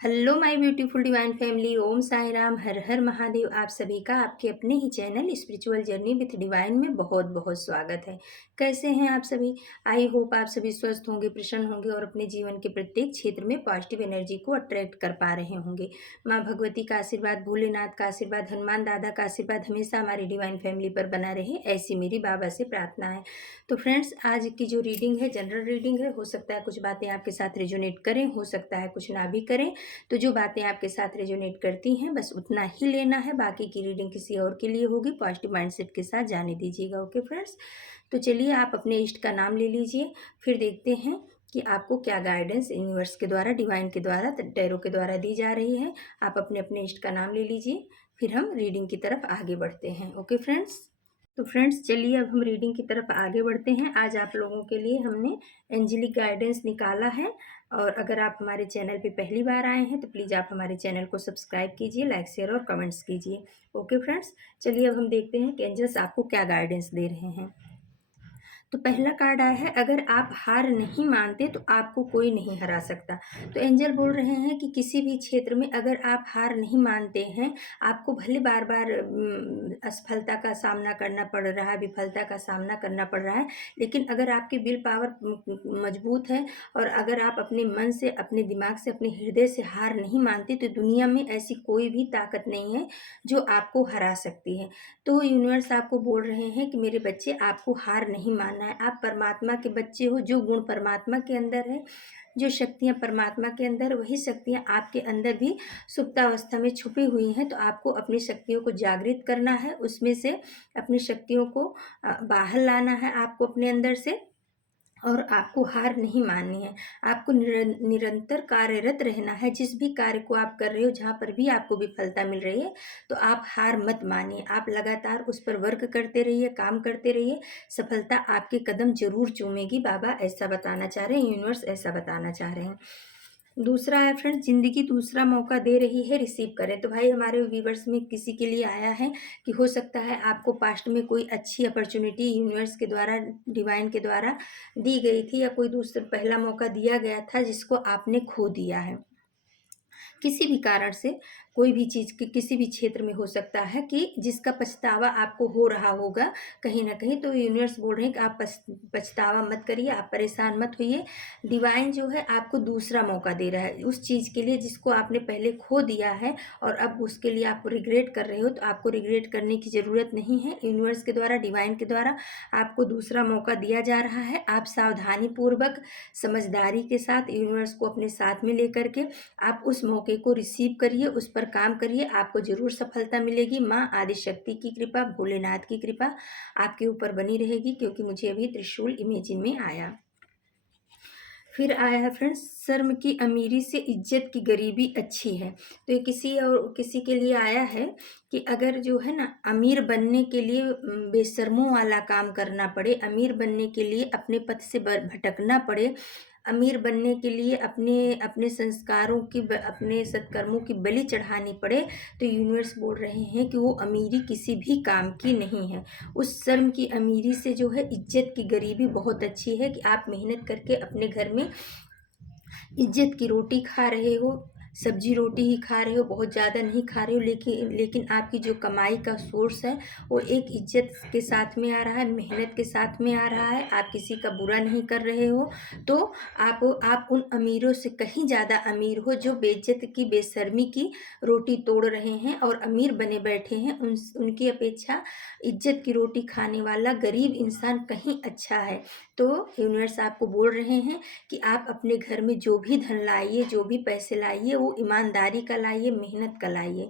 Hello my beautiful divine family. Om Sai Ram, हर हर महादेव। आप सभी का आपके अपने ही channel spiritual journey with divine में बहुत बहुत स्वागत है। कैसे हैं आप सभी? आई होप आप सभी स्वस्थ होंगे, प्रसन्न होंगे और अपने जीवन के प्रत्येक क्षेत्र में पॉजिटिव एनर्जी को अट्रैक्ट कर पा रहे होंगे। माँ भगवती का आशीर्वाद, भोलेनाथ का आशीर्वाद, हनुमान दादा का आशीर्वाद हमेशा हमारी डिवाइन फैमिली पर बना रहे, ऐसी मेरी बाबा से प्रार्थना है। तो फ्रेंड्स, आज की जो रीडिंग है जनरल रीडिंग है। हो सकता है कुछ बातें आपके साथ रेजोनेट करें, हो सकता है कुछ ना भी करें। तो जो बातें आपके साथ रेजोनेट करती हैं बस उतना ही लेना है, बाकी की रीडिंग किसी और के लिए होगी। पॉजिटिव माइंडसेट के साथ जाने दीजिएगा। ओके फ्रेंड्स, तो चलिए आप अपने इष्ट का नाम ले लीजिए, फिर देखते हैं कि आपको क्या गाइडेंस यूनिवर्स के द्वारा, डिवाइन के द्वारा, टैरो के द्वारा दी जा रही है। आप अपने अपने इष्ट का नाम ले लीजिए, फिर हम रीडिंग की तरफ आगे बढ़ते हैं। ओके फ्रेंड्स, तो फ्रेंड्स चलिए अब हम रीडिंग की तरफ आगे बढ़ते हैं। आज आप लोगों के लिए हमने एंजेलिक गाइडेंस निकाला है, और अगर आप हमारे चैनल पे पहली बार आए हैं तो प्लीज़ आप हमारे चैनल को सब्सक्राइब कीजिए, लाइक शेयर और कमेंट्स कीजिए। ओके फ्रेंड्स, चलिए अब हम देखते हैं कि एंजल्स आपको क्या गाइडेंस दे रहे हैं। तो पहला कार्ड आया है, अगर आप हार नहीं मानते तो आपको कोई नहीं हरा सकता। तो एंजल बोल रहे हैं कि किसी भी क्षेत्र में अगर आप हार नहीं मानते हैं, आपको भले बार बार असफलता का सामना करना पड़ रहा है, विफलता का सामना करना पड़ रहा है, लेकिन अगर आपकी विल पावर मजबूत है और अगर आप अपने मन से, अपने दिमाग से, अपने हृदय से हार नहीं मानते, तो दुनिया में ऐसी कोई भी ताकत नहीं है जो आपको हरा सकती है। तो यूनिवर्स आपको बोल रहे हैं कि मेरे बच्चे, आपको हार नहीं मानना है। आप परमात्मा के बच्चे हो। जो गुण परमात्मा के अंदर है, जो शक्तियाँ परमात्मा के अंदर, वही शक्तियाँ आपके अंदर भी सुप्तावस्था में छुपी हुई हैं। तो आपको अपनी शक्तियों को जागृत करना है, उसमें से अपनी शक्तियों को बाहर लाना है आपको अपने अंदर से, और आपको हार नहीं माननी है। आपको निरंतर कार्यरत रहना है। जिस भी कार्य को आप कर रहे हो, जहाँ पर भी आपको विफलता मिल रही है, तो आप हार मत मानिए। आप लगातार उस पर वर्क करते रहिए, काम करते रहिए। सफलता आपके कदम जरूर चूमेगी। बाबा ऐसा बताना चाह रहे हैं, यूनिवर्स ऐसा बताना चाह रहे हैं। दूसरा है फ्रेंड्स, ज़िंदगी दूसरा मौका दे रही है, रिसीव करें। तो भाई हमारे व्यूवर्स में किसी के लिए आया है कि हो सकता है आपको पास्ट में कोई अच्छी अपॉर्चुनिटी यूनिवर्स के द्वारा, डिवाइन के द्वारा दी गई थी, या कोई दूसरा पहला मौका दिया गया था जिसको आपने खो दिया है किसी भी कारण से। कोई भी चीज़ के किसी भी क्षेत्र में हो सकता है कि जिसका पछतावा आपको हो रहा होगा कहीं ना कहीं। तो यूनिवर्स बोल रहे हैं कि आप पछतावा मत करिए, आप परेशान मत होइए। डिवाइन जो है आपको दूसरा मौका दे रहा है उस चीज़ के लिए जिसको आपने पहले खो दिया है, और अब उसके लिए आप रिग्रेट कर रहे हो। तो आपको रिग्रेट करने की ज़रूरत नहीं है। यूनिवर्स के द्वारा, डिवाइन के द्वारा आपको दूसरा मौका दिया जा रहा है। आप सावधानी पूर्वक, समझदारी के साथ, यूनिवर्स को अपने साथ में लेकर के आप उस मौके को रिसीव करिए, उस पर काम करिए। आपको जरूर सफलता मिलेगी। माँ आदिशक्ति की कृपा, भोलेनाथ की कृपा आपके ऊपर बनी रहेगी, क्योंकि मुझे अभी त्रिशूल इमेजिन में आया। फिर आया है फ्रेंड्स, शर्म की अमीरी से इज्जत की गरीबी अच्छी है। तो ये किसी और किसी के लिए आया है कि अगर जो है ना, अमीर बनने के लिए बेशर्मों वाला काम करना पड़े, अमीर बनने के लिए अपने पथ से भटकना पड़े, अमीर बनने के लिए अपने अपने संस्कारों की, अपने सत्कर्मों की बलि चढ़ानी पड़े, तो यूनिवर्स बोल रहे हैं कि वो अमीरी किसी भी काम की नहीं है। उस शर्म की अमीरी से जो है इज्जत की गरीबी बहुत अच्छी है, कि आप मेहनत करके अपने घर में इज्जत की रोटी खा रहे हो, सब्जी रोटी ही खा रहे हो, बहुत ज़्यादा नहीं खा रहे हो, लेकिन आपकी जो कमाई का सोर्स है वो एक इज्जत के साथ में आ रहा है, मेहनत के साथ में आ रहा है। आप किसी का बुरा नहीं कर रहे हो। तो आप उन अमीरों से कहीं ज़्यादा अमीर हो जो बेइज्जत की, बेशर्मी की रोटी तोड़ रहे हैं और अमीर बने बैठे हैं। उनकी अपेक्षा इज्जत की रोटी खाने वाला गरीब इंसान कहीं अच्छा है। तो यूनिवर्स आपको बोल रहे हैं कि आप अपने घर में जो भी धन लाइए, जो भी पैसे लाइए, वो ईमानदारी का लाइए, मेहनत का लाइए।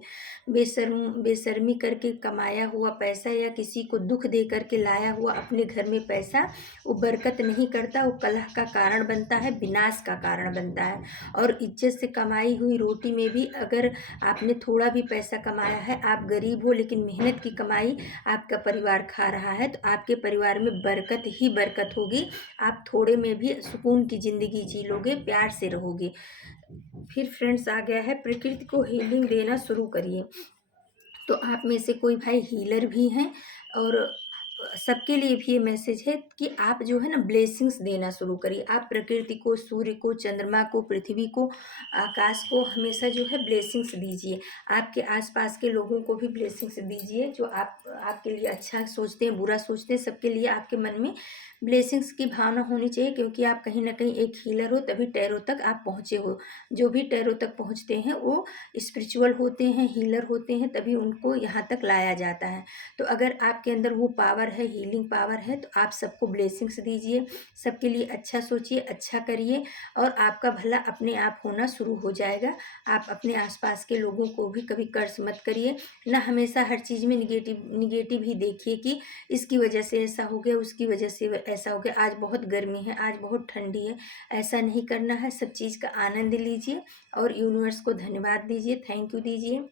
बेशर्मी करके कमाया हुआ पैसा या किसी को दुख दे करके लाया हुआ अपने घर में पैसा, वो बरकत नहीं करता, वो कलह का कारण बनता है, विनाश का कारण बनता है। और इज्जत से कमाई हुई रोटी में भी अगर आपने थोड़ा भी पैसा कमाया है, आप गरीब हो लेकिन मेहनत की कमाई आपका परिवार खा रहा है, तो आपके परिवार में बरकत ही बरकत होगी। आप थोड़े में भी सुकून की ज़िंदगी जी लोगे, प्यार से रहोगे। फिर फ्रेंड्स आ गया है, प्रकृति को हीलिंग देना शुरू करिए। तो आप में से कोई भाई हीलर भी हैं, और सबके लिए भी ये मैसेज है कि आप जो है ना ब्लेसिंग्स देना शुरू करिए। आप प्रकृति को, सूर्य को, चंद्रमा को, पृथ्वी को, आकाश को हमेशा जो है ब्लेसिंग्स दीजिए। आपके आसपास के लोगों को भी ब्लेसिंग्स दीजिए, जो आपके लिए अच्छा सोचते हैं, बुरा सोचते हैं, सबके लिए आपके मन में ब्लेसिंग्स की भावना होनी चाहिए, क्योंकि आप कहीं न कहीं एक हीलर हो, तभी टैरो तक आप पहुँचे हो। जो भी टैरो तक पहुँचते हैं वो स्पिरिचुअल होते हैं, हीलर होते हैं, तभी उनको यहाँ तक लाया जाता है। तो अगर आपके अंदर वो पावर है, हीलिंग पावर है, तो आप सबको ब्लेसिंग्स दीजिए, सबके लिए अच्छा सोचिए, अच्छा करिए, और आपका भला अपने आप होना शुरू हो जाएगा। आप अपने आसपास के लोगों को भी कभी कर्ज मत करिए, ना हमेशा हर चीज़ में निगेटिव निगेटिव ही देखिए कि इसकी वजह से ऐसा हो गया, उसकी वजह से ऐसा हो गया, आज बहुत गर्मी है, आज बहुत ठंडी है। ऐसा नहीं करना है, सब चीज़ का आनंद लीजिए और यूनिवर्स को धन्यवाद दीजिए, थैंक यू दीजिए।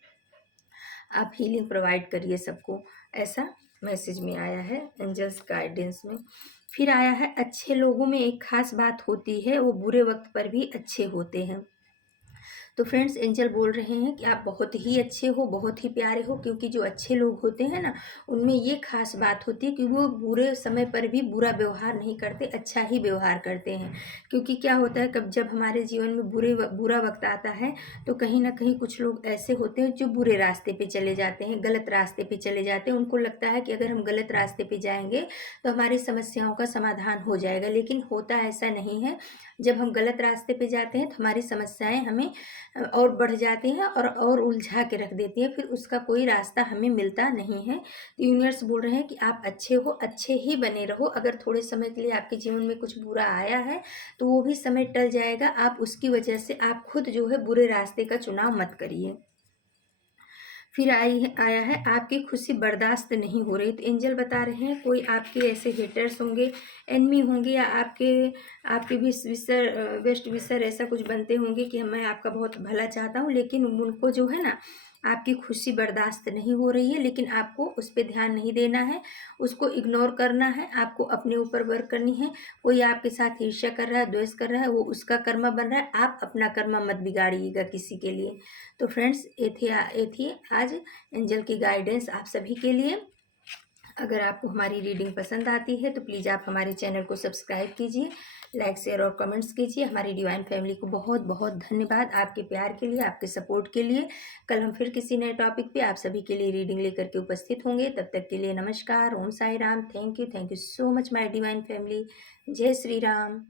आप हीलिंग प्रोवाइड करिए सबको, ऐसा मैसेज में आया है एंजल्स गाइडेंस में। फिर आया है, अच्छे लोगों में एक खास बात होती है, वो बुरे वक्त पर भी अच्छे होते हैं। तो फ्रेंड्स, एंजल बोल रहे हैं कि आप बहुत ही अच्छे हो, बहुत ही प्यारे हो, क्योंकि जो अच्छे लोग होते हैं ना, उनमें ये खास बात होती है कि वो बुरे समय पर भी बुरा व्यवहार नहीं करते, अच्छा ही व्यवहार करते हैं। क्योंकि क्या होता है, कब जब हमारे जीवन में बुरा वक्त आता है, तो कहीं ना कहीं कुछ लोग ऐसे होते हैं जो बुरे रास्ते पे चले जाते हैं, गलत रास्ते पे चले जाते हैं। उनको लगता है कि अगर हम गलत रास्ते पे जाएंगे तो हमारी समस्याओं का समाधान हो जाएगा, लेकिन होता ऐसा नहीं है। जब हम गलत रास्ते पे जाते हैं तो हमारी समस्याएं हमें और बढ़ जाती हैं और उलझा के रख देती हैं, फिर उसका कोई रास्ता हमें मिलता नहीं है। तो यूनिवर्स बोल रहे हैं कि आप अच्छे हो, अच्छे ही बने रहो। अगर थोड़े समय के लिए आपके जीवन में कुछ बुरा आया है तो वो भी समय टल जाएगा। आप उसकी वजह से आप खुद जो है बुरे रास्ते का चुनाव मत करिए। फिर आया है, आपकी खुशी बर्दाश्त नहीं हो रही। तो एंजल बता रहे हैं कोई आपके ऐसे हेटर्स होंगे, एनिमी होंगे, या आपके आपके बेस्ट विशर ऐसा कुछ बनते होंगे कि मैं आपका बहुत भला चाहता हूँ, लेकिन उनको जो है ना आपकी खुशी बर्दाश्त नहीं हो रही है। लेकिन आपको उस पर ध्यान नहीं देना है, उसको इग्नोर करना है, आपको अपने ऊपर वर्क करनी है। कोई आपके साथ ईर्ष्या कर रहा है, द्वेष कर रहा है, वो उसका कर्मा बन रहा है, आप अपना कर्मा मत बिगाड़िएगा किसी के लिए। तो फ्रेंड्स, ये थी आज एंजल की गाइडेंस आप सभी के लिए। अगर आपको हमारी रीडिंग पसंद आती है तो प्लीज़ आप हमारे चैनल को सब्सक्राइब कीजिए, लाइक शेयर और कमेंट्स कीजिए। हमारी डिवाइन फैमिली को बहुत बहुत धन्यवाद आपके प्यार के लिए, आपके सपोर्ट के लिए। कल हम फिर किसी नए टॉपिक पे आप सभी के लिए रीडिंग लेकर के उपस्थित होंगे। तब तक के लिए नमस्कार, Om Sai Ram, thank you so much my divine family. जय श्री राम।